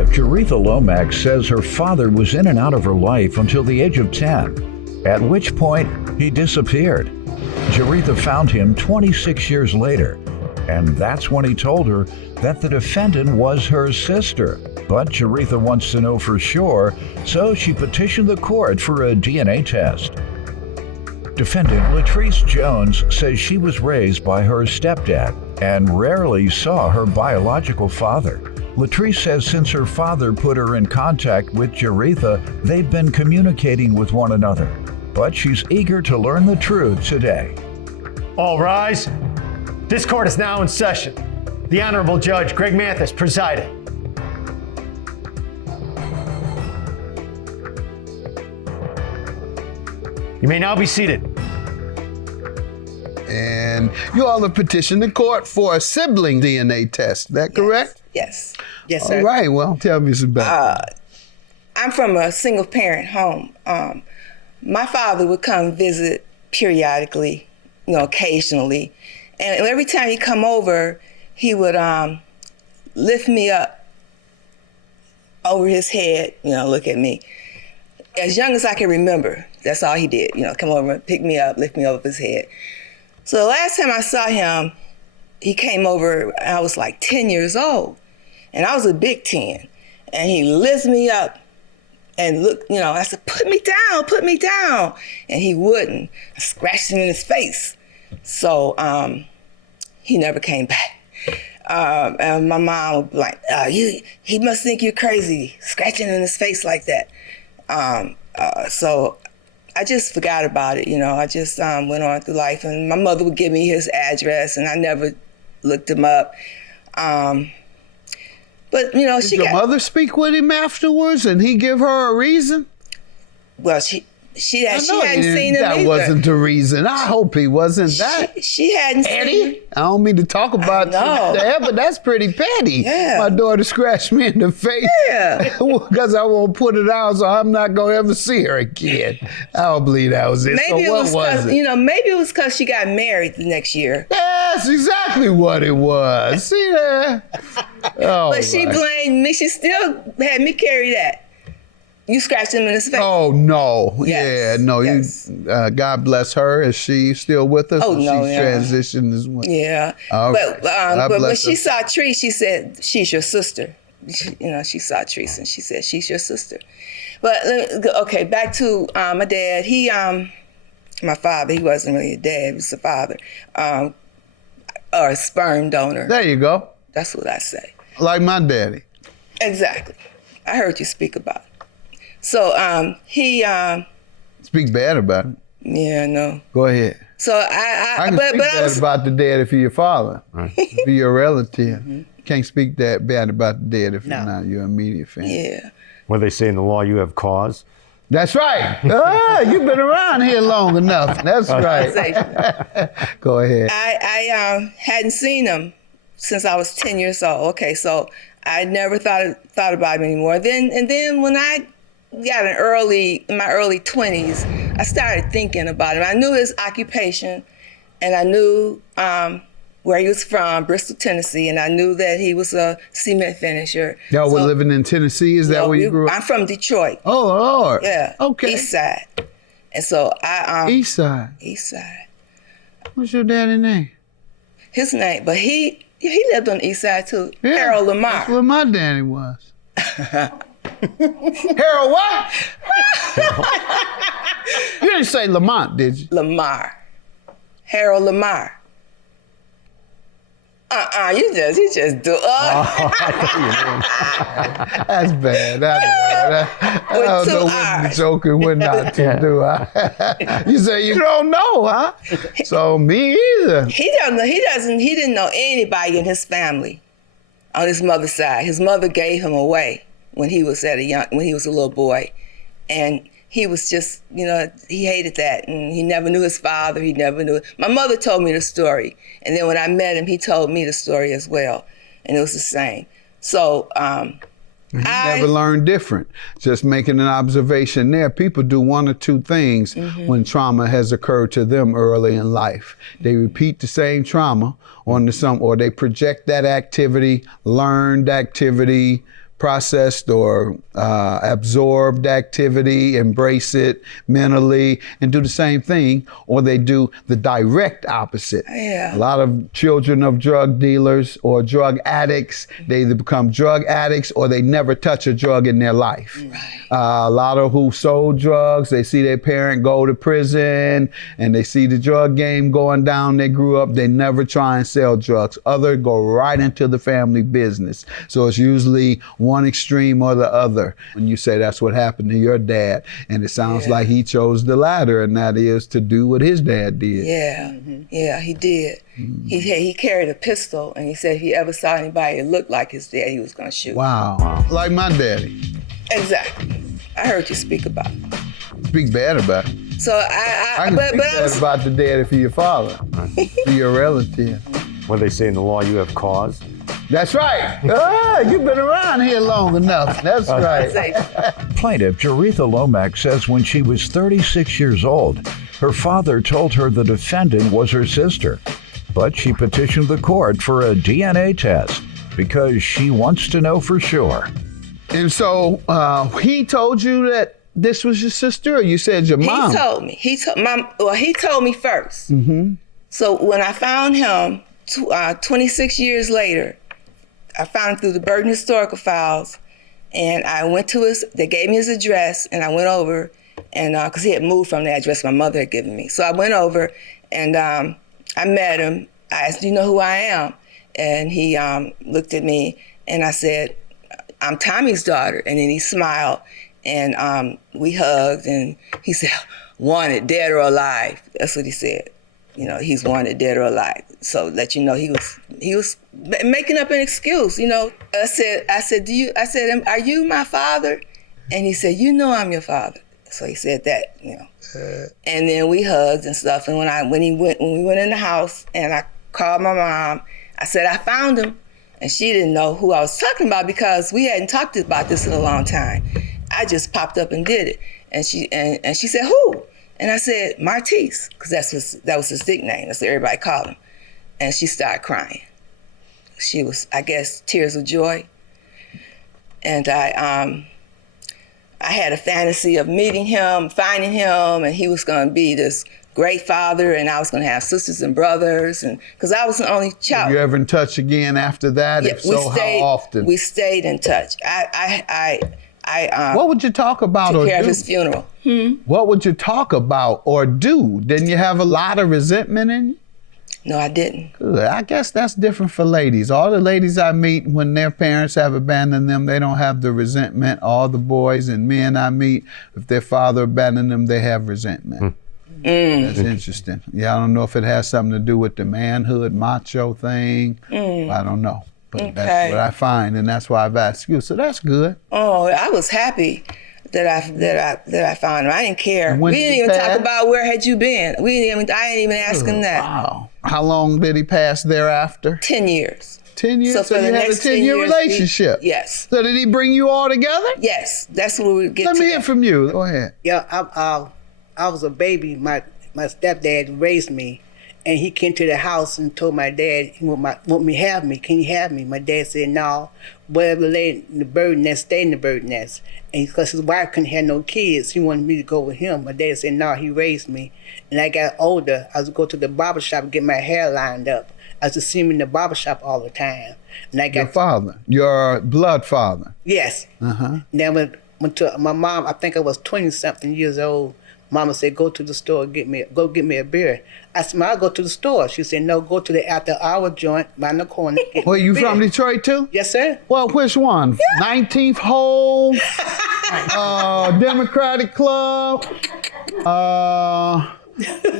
plaintiff, Jaretha Lomax, says her father was in and out of her life until the age of 10, at which point he disappeared. Jaretha found him 26 years later, and that's when he told her that the defendant was her sister. But Jaretha wants to know for sure, so she petitioned the court for a DNA test. Defendant Latrice Jones says she was raised by her stepdad and rarely saw her biological father. Latrice says since her father put her in contact with Jaretha, they've been communicating with one another. But she's eager to learn the truth today. All rise. This court is now in session. The Honorable Judge Greg Mathis presiding. You may now be seated. And you all have petitioned the court for a sibling DNA test. Is that correct? Yes. Yes, sir. All right. Well, tell me some about it. I'm from a single parent home. My father would come visit periodically, occasionally. And every time he'd come over, he would lift me up over his head, look at me. As young as I can remember, that's all he did, come over and pick me up, lift me over his head. So the last time I saw him, he came over, and I was like 10 years old. And I was a big 10. And he lifts me up and look, I said, put me down. And he wouldn't. I scratched him in his face. So he never came back. And my mom would be like, he must think you're crazy, scratching in his face like that. So I just forgot about it, I just went on through life, and my mother would give me his address, and I never looked him up. But, Did your mother speak with him afterwards, and he give her a reason? Well, she hadn't seen him That either. wasn't the reason. I hope he wasn't that. She hadn't seen him. I don't mean to talk about that, but that's pretty petty. Yeah. My daughter scratched me in the face because I won't put it out, so I'm not going to ever see her again. I don't believe that was it. Maybe so what was it? Maybe it was because she got married the next year. That's exactly what it was. See there? Oh, but she blamed me. She still had me carry that. You scratched him in his face. Oh, no. Yes. Yeah, no. Yes. You, God bless her. Is she still with us? Oh, no. She's transitioned as well. Yeah. Okay. But when she saw Treese, she said, she's your sister. She saw Treese and she said, she's your sister. But, okay, back to my dad. My father, he wasn't really a dad, he was a father. Or a sperm donor. There you go. That's what I say. Like my daddy. Exactly. I heard you speak about it. So he Speak bad about it. Yeah, no. Go ahead. So I can speak bad about the dead if you're your father, right. If you're your relative. Mm-hmm. Can't speak that bad about the dead if you're not your immediate family. Yeah. What they say in the law, you have cause. That's right. You've been around here long enough. That's right. Go ahead. I hadn't seen him since I was 10 years old. Okay, so I never thought about him anymore. Then when I got in my early 20s, I started thinking about him. I knew his occupation, and I knew where he was from, Bristol, Tennessee, and I knew that he was a cement finisher. Y'all were living in Tennessee? Is that where you grew up? I'm from Detroit. Oh, Lord. Yeah. Okay. East Side. And so I... East Side? East Side. What's your daddy's name? His name, but he lived on the East Side too. Yeah, Harold Lamar. That's where my daddy was. Harold what? You didn't say Lamont, did you? Lamar. Harold Lamar. You just do. That's bad. I don't know when to joke and when not to do. You say you don't know, huh? So me either. He doesn't know. He didn't know anybody in his family on his mother's side. His mother gave him away when he was a little boy, and he was just, he hated that, and he never knew his father. He never knew. My mother told me the story, and then when I met him, he told me the story as well, and it was the same. So I never learned different. Just making an observation there. People do one or two things when trauma has occurred to them early in life. They repeat the same trauma onto or they project that activity, learned activity, processed or absorbed activity, embrace it mentally, and do the same thing, or they do the direct opposite. Yeah. A lot of children of drug dealers or drug addicts, they either become drug addicts or they never touch a drug in their life. Right. A lot of who sold drugs, they see their parent go to prison and they see the drug game going down. They grew up, they never try and sell drugs. Other go right into the family business. So it's usually one extreme or the other. When you say that's what happened to your dad, and it sounds like he chose the latter, and that is to do what his dad did. Yeah, yeah, he did. He carried a pistol, and he said if he ever saw anybody that looked like his dad, he was going to shoot. Wow. Like my daddy. Exactly. I heard you speak about it. Speak bad about it. So I can speak bad about the daddy for your father, for your relative. What they say in the law, you have cause. That's right. You've been around here long enough. That's right. Plaintiff Jaretha Lomax says when she was 36 years old, her father told her the defendant was her sister, but she petitioned the court for a DNA test because she wants to know for sure. And so he told you that this was your sister, or you said your mom? He told me. He told me first. Mm-hmm. So when I found him 26 years later, I found him through the Burton Historical Files, and I went to they gave me his address, and I went over, and because he had moved from the address my mother had given me. So I went over, and I met him. I asked, do you know who I am? And he looked at me, and I said, I'm Tommy's daughter. And then he smiled, and we hugged, and he said, wanted, dead or alive. That's what he said. You know, he's wanted, dead or alive. So let you know he was making up an excuse. You know, I said, are you my father? And he said, you know I'm your father. So he said that, you know. And then we hugged and stuff. And when we went in the house, and I called my mom, I said I found him, and she didn't know who I was talking about because we hadn't talked about this in a long time. I just popped up and did it, and she said who? And I said, Mathis, because that was his nickname. That's what everybody called him. And she started crying. She was, I guess, tears of joy. And I had a fantasy of meeting him, finding him, and he was going to be this great father, and I was going to have sisters and brothers, and because I was the only child. Were you ever in touch again after that? Yeah, if so, how often? We stayed in touch. What would you talk about or do? Took care of his funeral. What would you talk about or do? Didn't you have a lot of resentment in you? No, I didn't. Good. I guess that's different for ladies. All the ladies I meet, when their parents have abandoned them, they don't have the resentment. All the boys and men I meet, if their father abandoned them, they have resentment. That's interesting. Yeah, I don't know if it has something to do with the manhood, macho thing. I don't know. But that's what I find, and that's why I've asked you. So that's good. Oh, I was happy that I found him. I didn't care. We didn't even talk about where had you been. I didn't even ask him that. Wow. How long did he pass thereafter? 10 years. 10 years? So you had a 10-year relationship? Yes. So did he bring you all together? Yes. That's what we get to. Let me hear from you. Go ahead. Yeah, I was a baby. My stepdad raised me, and he came to the house and told my dad, he want me have me. Can you have me? My dad said, no. Whatever lay in the bird nest, stay in the bird nest. And because his wife couldn't have no kids, he wanted me to go with him. My dad said, no, he raised me. And I got older. I would go to the barber shop and get my hair lined up. I used to see him in the barber shop all the time. And I got your father, your blood father. Yes. Then went to my mom. I think I was 20-something years old. Mama said, go to the store, get me a beer. I said, I'll go to the store. She said, no, go to the after-hour joint by the corner. Well, you from Detroit too? Yes, sir. Well, which one? 19th Hole, Democratic Club, a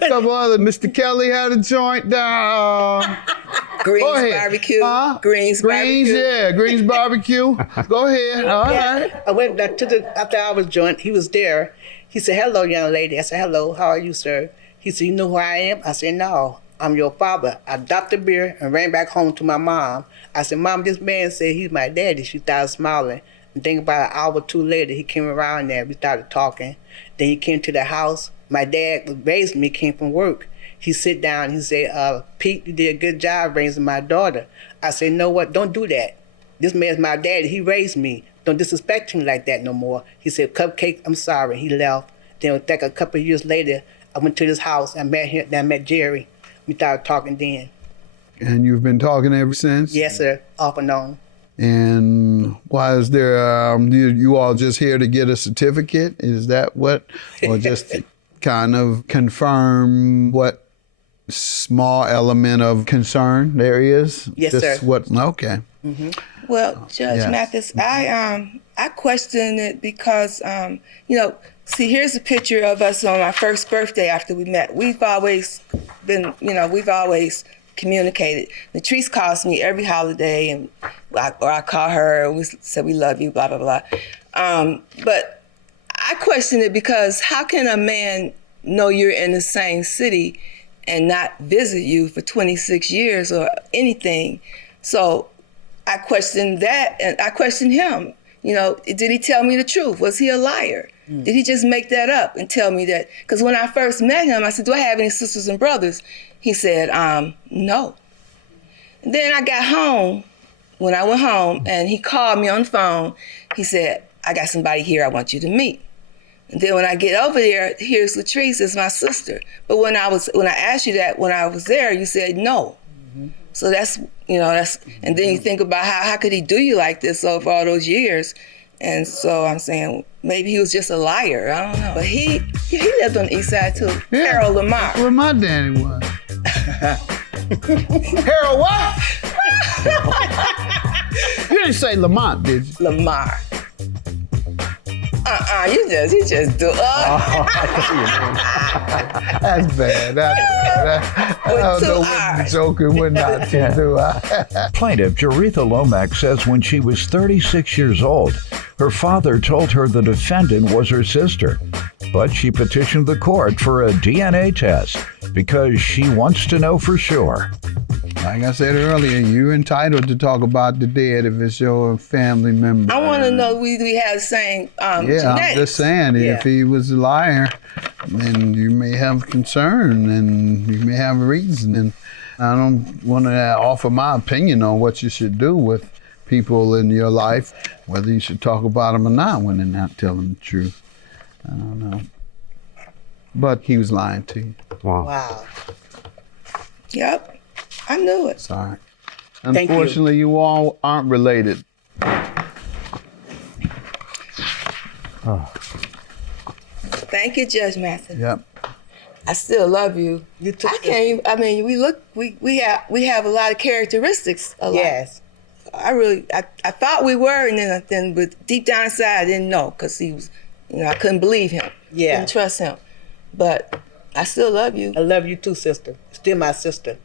couple other. Mr. Kelly had a joint down. Greens Barbecue. Greens Barbecue. Yeah, Greens Barbecue. Go ahead. All right. I went back to the after-hours joint. He was there. He said, hello, young lady. I said, hello, how are you, sir? He said, you know who I am? I said, no, I'm your father. I dropped the beer and ran back home to my mom. I said, Mom, this man said he's my daddy. She started smiling. And think about an hour or two later, he came around there. We started talking. Then he came to the house. My dad was raising me, came from work. He sit down, he said, Pete, you did a good job raising my daughter. I said, you know what, don't do that. this man's my daddy. He raised me. Don't disrespect him like that no more. He said, Cupcake, I'm sorry. He left. Then like a couple of years later, I went to this house. I met him. Then I met Jerry. We started talking then. And you've been talking ever since? Yes, sir. Off and on. And why is there, you all just here to get a certificate? Is that what? Or just to kind of confirm what small element of concern there is? Yes, just sir. Okay. Mm-hmm. Well, Judge Yes. Mathis, I question it because see, here's a picture of us on our first birthday after we met. We've always been, we've always communicated. Latrice calls me every holiday, and I call her. And we say we love you, blah blah blah. But I question it because how can a man know you're in the same city and not visit you for 26 years or anything? So I questioned that, and I questioned him. Did he tell me the truth? Was he a liar? Did he just make that up and tell me that? Because when I first met him, I said, do I have any sisters and brothers? He said, no. And then I got home, when I went home, and he called me on the phone. He said, I got somebody here I want you to meet. And then when I get over there, here's Latrice, it's my sister. But when I asked you that, when I was there, you said no. Mm-hmm. So that's, and then you think about how could he do you like this over all those years? And so I'm saying maybe he was just a liar. I don't know. But he lived on the east side too. Yeah. Harold Lamar. Where my daddy was. Harold what? You didn't say Lamont, did you? Lamar. You just do. That's bad. I don't know what the joker would not do. Plaintiff Jaretha Lomax says when she was 36 years old, her father told her the defendant was her sister, but she petitioned the court for a DNA test because she wants to know for sure. Like I said earlier, you're entitled to talk about the dead if it's your family member. I want to know we have the same genetics. I'm just saying, if he was a liar, then you may have concern and you may have a reason. And I don't want to offer my opinion on what you should do with people in your life, whether you should talk about them or not when they're not telling the truth. I don't know. But he was lying to you. Wow. Yep. I knew it. Sorry. Thank you. Unfortunately, you all aren't related. Thank you, Judge Mathis. Yep. I still love you. You too. I can't even, we have a lot of characteristics alike. Yes. I thought we were, and then but deep down inside I didn't know because he was, I couldn't believe him. Yeah. Couldn't trust him. But I still love you. I love you too, sister. Still my sister.